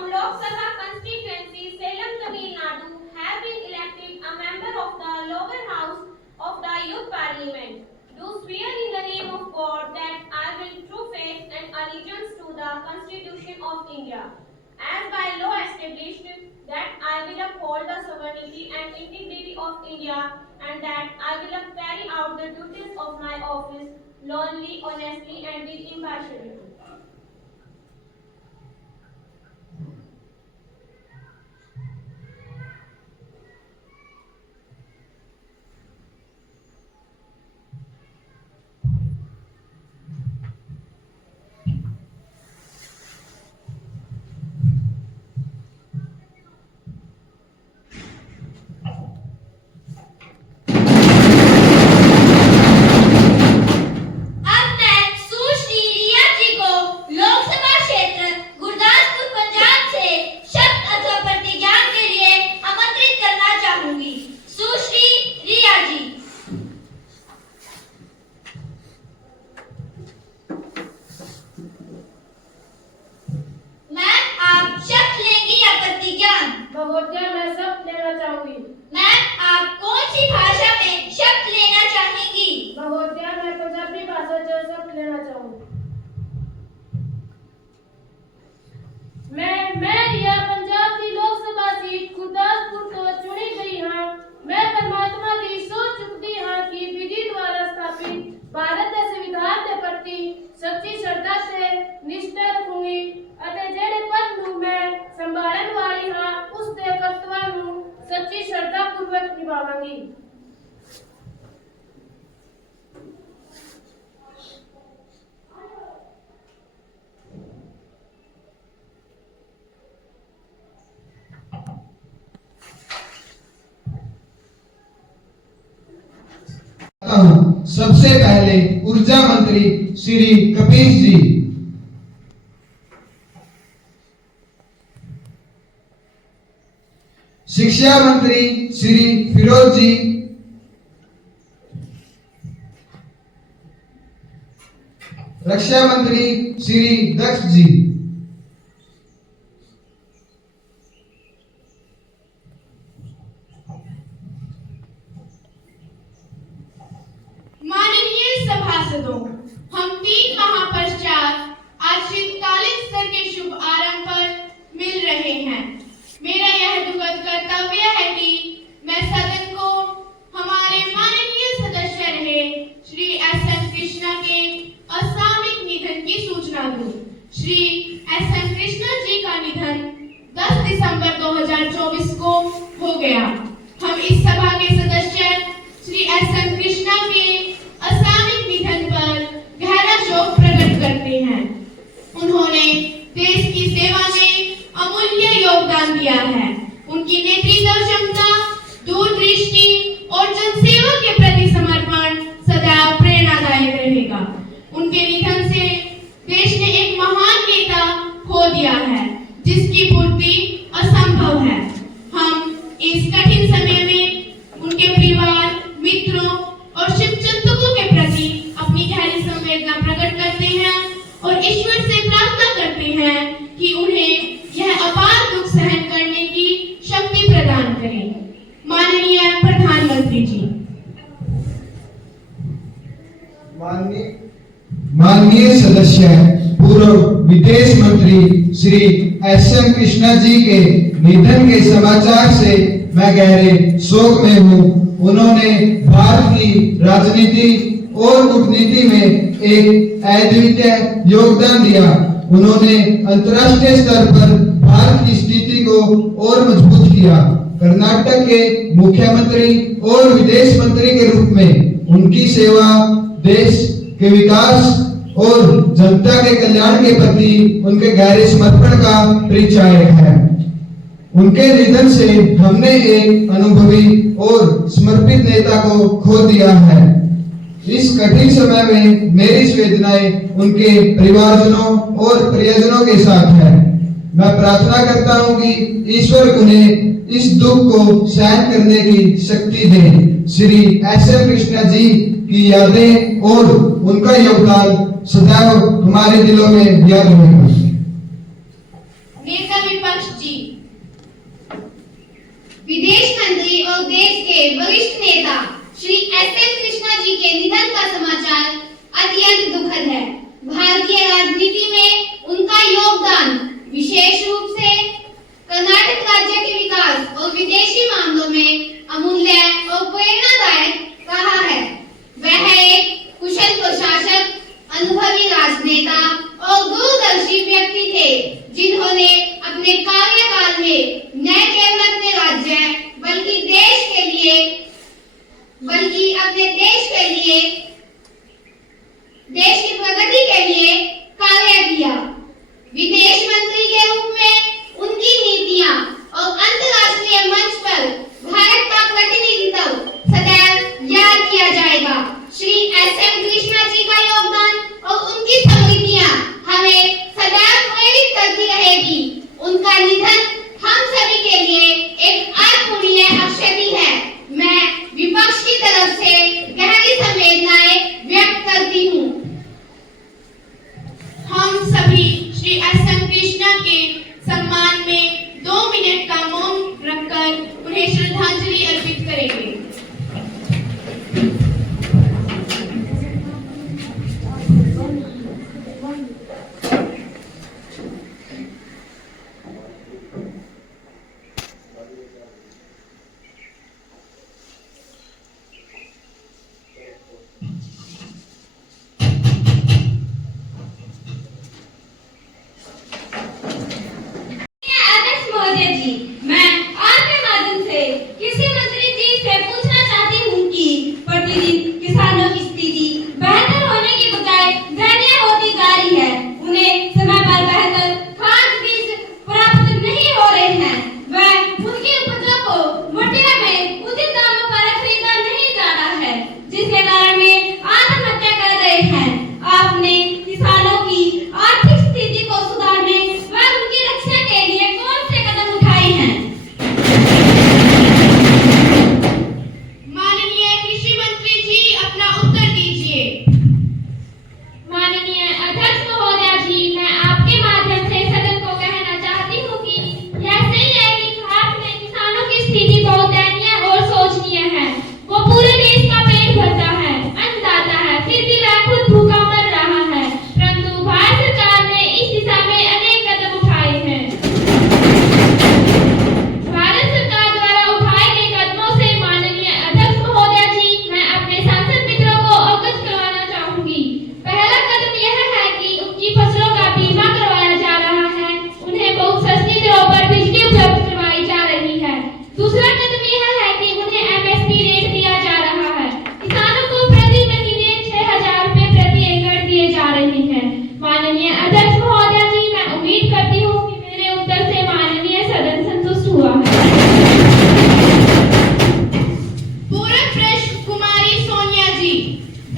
from Lok Sabha constituency Salem, Tamil Nadu have been elected a member of the lower house of the youth parliament. Do swear in the name of God that I will true faith and allegiance to the Constitution of India, as by law established, that I will uphold the sovereignty and integrity of India, and that I will carry out the duties of my office loyally, honestly, and with impartiality. महोदया, मैं शपथ लेना चाहूंगी। Ma'am, आप कौन सी भाषा में शपथ लेना चाहेंगी? महोदया, मैं पंजाबी भाषा से शपथ लेना चाहूंगी। मैं रिया पंजाब की लोकसभा सीट गुरदासपुर को चुनी गई हाँ। मैं परमात्मा की सो चुकती हाँ कि विधि द्वारा स्थापित भारत के संविधान के प्रति सच्ची श्रद्धा से निष्ठा रखूंगी ਅਤੇ ਜਿਹੜੇ ਪਦ ਨੂੰ ਮੈਂ ਸੰਭਾਲਣ ਵਾਲੀ ਹਾਂ ਉਸ ਦੇ ਕਰਤੱਵਾਂ ਨੂੰ ਸੱਚੀ ਸ਼ਰਧਾ ਪੂਰਵਕ ਨਿਭਾਵਾਂਗੀ। सबसे पहले ऊर्जा मंत्री श्री कपीश जी, शिक्षा मंत्री श्री फिरोज जी, रक्षा मंत्री श्री दक्ष जी, माननीय सभासदों, हम 3 माह पश्चात आज शीतकालीन स्तर के शुभ आरंभ पर मिल रहे हैं। मेरा यह दुखद कर्तव्य है कि मैं सदन को हमारे माननीय सदस्य रहे श्री एस.एम. कृष्णा के असामयिक निधन की सूचना दूं। श्री एस.एम. कृष्णा जी का निधन 10 दिसंबर 2024 को हो गया। हम इस सभा के सदस्य श्री एस.एम. कृष्णा के असामयिक निधन पर गहरा शोक प्रकट करते हैं। उन्होंने देश की सेवा में अमूल्य योगदान दिया है। उनकी नेतृत्व क्षमता, दूरदृष्टि और जनसेवा के प्रति समर्पण सदैव प्रेरणादायक रहेगा। उनके निधन से देश ने एक महान नेता खो दिया है जिसकी पूर्ति असंभव है। हम इस कठिन समय में उनके परिवार, मित्रों और शिवचिंतकों के प्रति अपनी गहरी संवेदना प्रकट करते हैं और ईश्वर से प्रार्थना करते हैं कि उन्हें यह अपार दुख सहन करने की शक्ति प्रदान करें। माननीय प्रधानमंत्री जी, माननीय सदस्य पूर्व विदेश मंत्री श्री एस.एम. कृष्णा जी के निधन के समाचार से मैं गहरे शोक में हूँ। उन्होंने भारत की राजनीति और कूटनीति में एक अद्वितीय योगदान दिया। उन्होंने अंतर्राष्ट्रीय स्तर पर भारत की स्थिति को और मजबूत किया। कर्नाटक के मुख्यमंत्री और विदेश मंत्री के रूप में उनकी सेवा देश के विकास और जनता के कल्याण के प्रति उनके गहरे समर्पण का परिचायक है। उनके निधन से हमने एक अनुभवी और समर्पित नेता को खो दिया है। इस कठिन समय में मेरी संवेदनाएं उनके परिवारजनों और प्रियजनों के साथ है। मैं प्रार्थना करता हूं कि ईश्वर उन्हें इस दुख को सहन करने की शक्ति दे। श्री एस.एम. कृष्णा जी की यादें और उनका योगदान सदैव हमारे दिलों में याद रहेगा। नेता और विपक्ष जी, विदेश मंत्री और देश के वरिष्ठ नेता श्री एसएम कृष्णा जी के निधन का समाचार अत्यंत दुखद है। भारतीय राजनीति में उनका योगदान विशेष रूप से कर्नाटक राज्य के विकास और विदेशी मामलों में अमूल्य और प्रेरणादायक रहा है। वह एक कुशल प्रशासक, अनुभवी राजनेता और दूरदर्शी व्यक्ति थे, जिन्होंने अपने कार्यकाल में न केवल अपने राज्य बल्कि अपने देश की प्रगति के लिए कार्य किया। विदेश मंत्री के रूप में उनकी नीतियां और अंतर्राष्ट्रीय मंच पर भारत का प्रतिनिधित्व सदैव याद किया जाएगा। श्री एसएम कृष्णा जी का योगदान और उनकी समृद्धियां हमें सदैव प्रेरित करती रहेगी। उनका निधन हम सभी के लिए एक अपूरणीय क्षति है। मैं विपक्ष की तरफ से गहरी संवेदनाएं व्यक्त करती हूँ। हम सभी श्री एसएम कृष्णा के सम्मान में 2 मिनट का मौन रखकर उन्हें श्रद्धांजलि अर्पित करेंगे। मैं आपके माध्यम से कृषि मंत्री जी से पूछना चाहती हूँ कि प्रतिदिन किसानों की स्थिति बेहतर होने की बजाय दयनीय होती जा रही है। उन्हें समय पर बेहतर खाद बीज प्राप्त नहीं हो रहे हैं। वह उनकी उपजों को मंडियों में उचित दामों पर खरीदा नहीं जा रहा है, जिसके कारण वे आत्महत्या कर रहे हैं। आपने किसानों की आर्थिक स्थिति को सुधारने व उनकी रक्षा के लिए कौन से कदम उठाए हैं? माननीय कृषि मंत्री जी, अपना उत्तर दीजिए। माननीय अध्यक्ष महोदया जी, मैं आपके माध्यम से सदन को कहना चाहती हूँ कि यह सही है कि भारत में किसानों की स्थिति बहुत दयनीय और शोचनीय है। वो पूरे देश का पेट भरता है, अन्नदाता है, फिर भी वह खुद भूखा मर रहा है। परंतु भारत सरकार ने इस दिशा में अनेक कदम उठाए हैं। भारत सरकार द्वारा उठाए गए कदमों से माननीय अध्यक्ष महोदया जी, मैं अपने सांसद मित्रों को अवगत करवाना चाहूंगी। पहला कदम यह है कि उनकी फसलों का बीमा करवाया जा रहा है। उन्हें बहुत सस्ती दरों पर बिजली उपलब्ध करवाई जा रही है। दूसरा कदम यह है कि उन्हें एमएसपी रेट दिया जा रहा है। किसानों को प्रति महीने 6,000 रुपए प्रति एकड़ दिए जा रहे हैं। माननीय अध्यक्ष महोदया जी, मैं उम्मीद करती हूँ कि मेरे उत्तर से माननीय सदन संतुष्ट हुआ है। पूरक प्रश्न कुमारी सोनिया जी।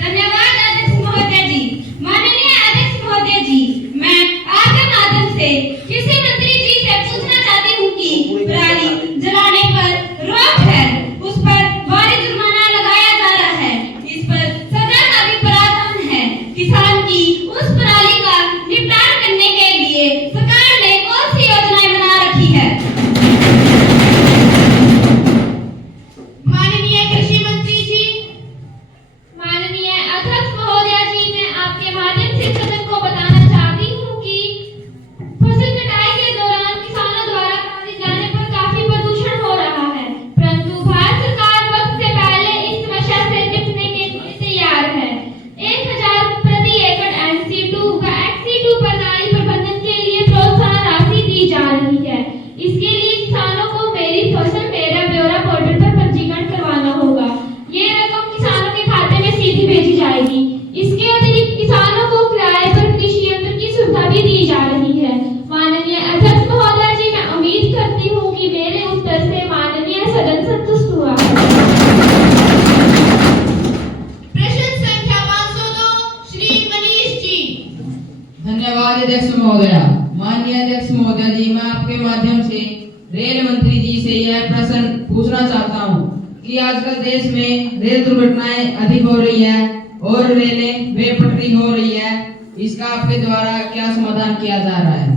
धन्यवाद अध्यक्ष महोदय जी। माननीय अध्यक्ष महोदय जी, मैं आपके माध्यम से कृषि मंत्री जी से पूछना चाहती हूँ कि पराली जलाने पर रोक है, उस पर भारी जुर्माना लगाया जा रहा है, इस पर सजा का भी प्रावधान है। किसान की उस पराली का निपटान करने के लिए सरकार ने कौन सी योजनाएं बना रखी है? माननीय कृषि मंत्री जी। माननीय अध्यक्ष महोदया जी, मैं आपके माध्यम से सदन को बताना चाहती हूँ कि फसल कटाई के दौरान किसानों द्वारा पराली जलाने पर काफी प्रदूषण हो रहा है, परंतु भारत सरकार वक्त से पहले इस समस्या से निपटने के लिए तैयार है। 1,000 प्रति एकड़ NC2 व XC2 प्रणाली प्रबंधन के लिए प्रोत्साहन राशि दी जा रही है। इसके लिए किसानों को मेरी फसल मेरा ब्यौरा पोर्टल पर पंजीकरण करवाना होगा। ये रकम किसानों के खाते में सीधी भेजी जाएगी। इसके अतिरिक्त किसानों को किराए पर कृषि यंत्र की सुविधा भी दी जा रही है। माननीय अध्यक्ष महोदया जी, मैं उम्मीद करती हूँ कि मेरे उत्तर से माननीय सदन संतुष्ट हुआ है। प्रश्न संख्या 502 श्री मनीष जी। धन्यवाद अध्यक्ष महोदया। माननीय अध्यक्ष महोदया जी, मैं आपके माध्यम से रेल मंत्री जी से यह प्रश्न पूछना चाहता हूँ कि आजकल देश में रेल दुर्घटनाएं अधिक हो रही है और रेलें बेपटरी हो रही है। इसका आपके द्वारा क्या समाधान किया जा रहा है?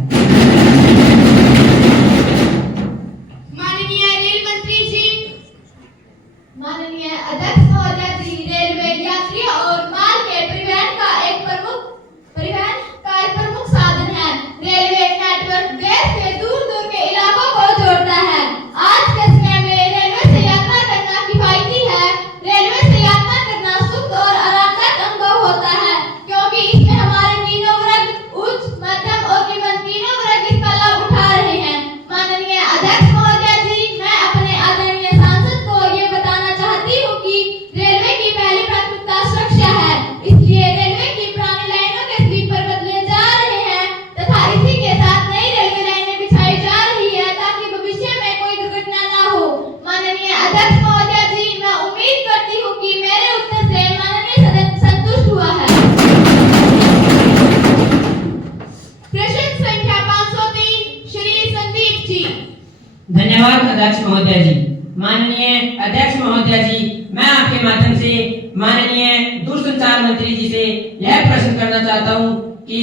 धन्यवाद अध्यक्ष महोदय जी। माननीय अध्यक्ष महोदय जी, मैं आपके माध्यम से माननीय दूरसंचार मंत्री जी से यह प्रश्न करना चाहता हूं कि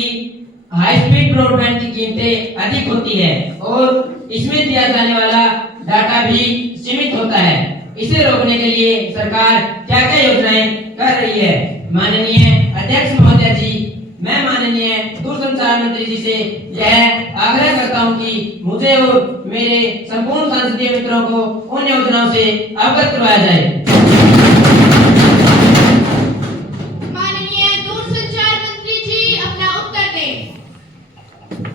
हाई स्पीड ब्रॉडबैंड की कीमतें अधिक होती है और इसमें दिया जाने वाला डाटा भी सीमित होता है। इसे रोकने के लिए सरकार क्या क्या योजनाएं कर रही है? माननीय अध्यक्ष महोदय जी, मैं माननीय दूरसंचार मंत्री जी से यह आग्रह करता हूं कि मुझे और मेरे संपूर्ण संसदीय मित्रों को उन योजनाओं से अवगत करवाया जाए। माननीय दूरसंचार मंत्री जी अपना उत्तर दें।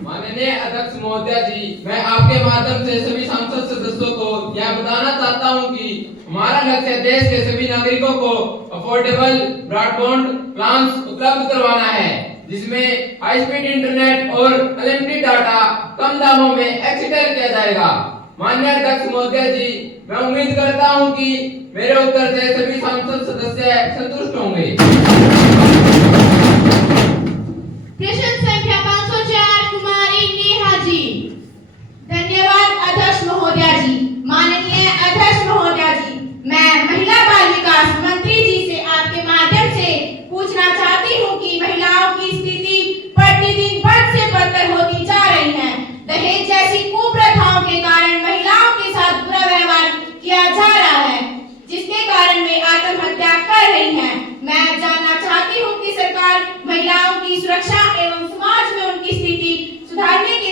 माननीय अध्यक्ष महोदय जी, मैं आपके माध्यम से सभी सांसद सदस्यों को यह बताना चाहता हूं कि हमारा लक्ष्य देश के सभी नागरिकों को अफोर्डेबल ब्रॉडबैंड प्लान उपलब्ध करवाना है, जिसमें हाई स्पीड इंटरनेट और अनलिमिटेड डाटा कम दामों में एक्सेस किया जाएगा। माननीय अध्यक्ष महोदय जी, मैं उम्मीद करता हूं कि मेरे उत्तर से सभी सांसद सदस्य संतुष्ट होंगे। प्रश्न संख्या 504 कुमारी नेहा जी। धन्यवाद अध्यक्ष महोदय जी। माननीय अध्यक्ष महोदय जी, मैं महिला बाल विकास मंत्री जी से आपके माध्यम से पूछना चाहती हूँ कि महिलाओं की स्थिति प्रतिदिन बढ़ से बढ़कर होती जा रही है। दहेज जैसी कुप्रथाओं के कारण महिलाओं के साथ बुरा व्यवहार किया जा रहा है, जिसके कारण वे आत्महत्या कर रही हैं। मैं जानना चाहती हूँ कि सरकार महिलाओं की सुरक्षा एवं समाज में उनकी स्थिति सुधारने के